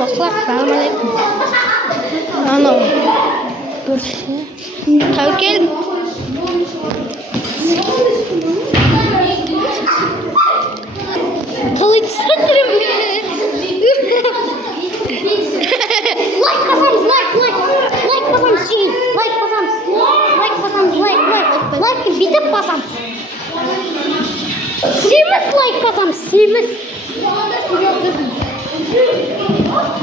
Dostlar, selamünaleyküm. Ano. Tavukel. Kılıç satırım. Like basamız, like basamız şey, like basamız, like bitip basamız. Simiz like basamız, simiz.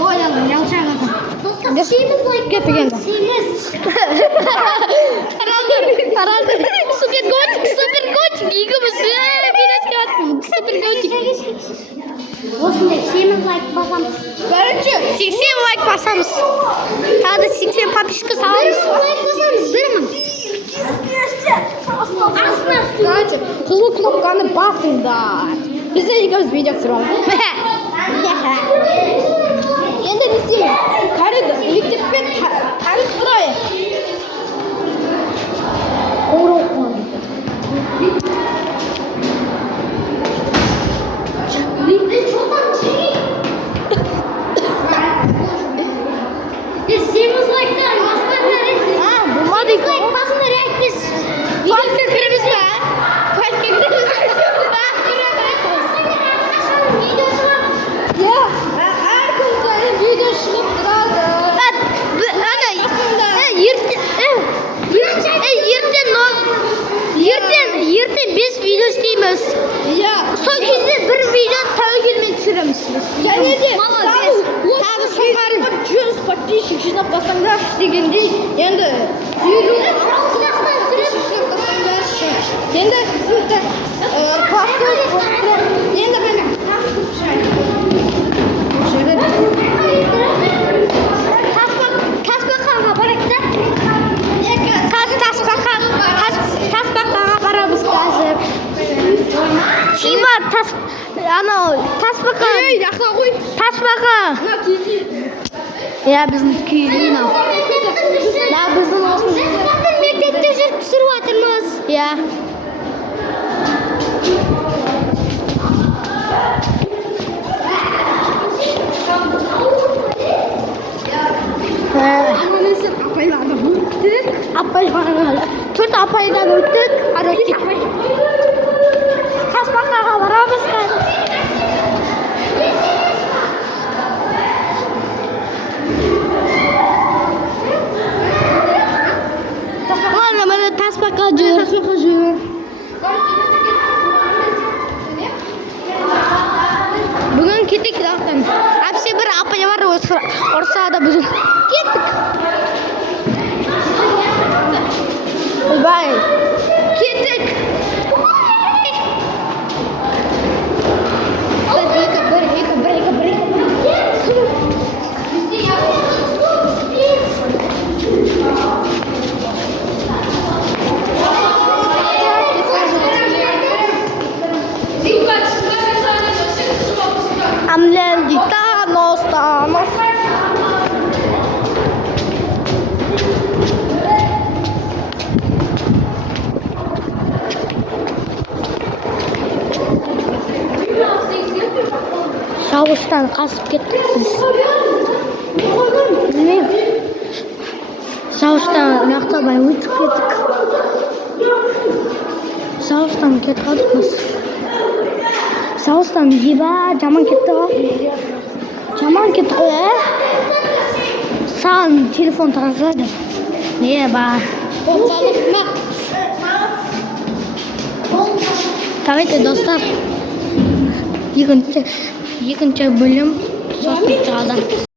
Oynayalım, yalçayalım. Dostlar, simiz like Getirgen. simiz. Herhalde. Super coach. Giga mısın? Biraz kağıt. Super coach. Olsun de, simiz like basamız. Barıcı. 80 like basamız. Hadi 80 papişka sağlamız. Like basamız, vermem. Значит, қызыл кнопканы басыңдар. Біз де екеуміз видео түсіреміз. Енді не істейміз? Мектеппен таныстырайық. Қоңырау қойды. Simiz like'lar, basmanlar. Bulmadı. Like basınlar, biz. Parka kırmızı mı? Parka kırmızı. Ya, her konserin video çıkıp durardı. Yerden biz video isteyemiz. Ya. Son кезде bir video tavukелмен түсіреміз. Және де тағы соңғарын 100 подписчик жинап басаңдар дегендей. Енді енді сізді енді мені Тасбақаға барайық да. Тасбақаға барамыз қазір. Тима анау тасбақа. Ей, жақта қой. Тасбақа. Я біздің күйін ау. Да, біздің осын. Біз қазір мектепте жүріп түсіріп жатырмыз. Я. Төрт апайдан өттік. Тасбақаға барамыз қазір. Мана тасбақа жүр. Бүгін кеттік лақтан. Әпсе бір апай бар ұрсады бүгін. Кеттік. Бай. Кеттік. Бір. Амлелдитаnos. Шауыстан қасып кеттік біз. Білмеймін. Шауыстан нақтабай өтіп кеттік. Шауыстан кетіп қалдық біз. Шауыстан еба жаман кетті ғой. Жаман кетті ғой, Саған телефон таратады. Не ба. Давайте, достар. Екінші бөлім сосын шығады.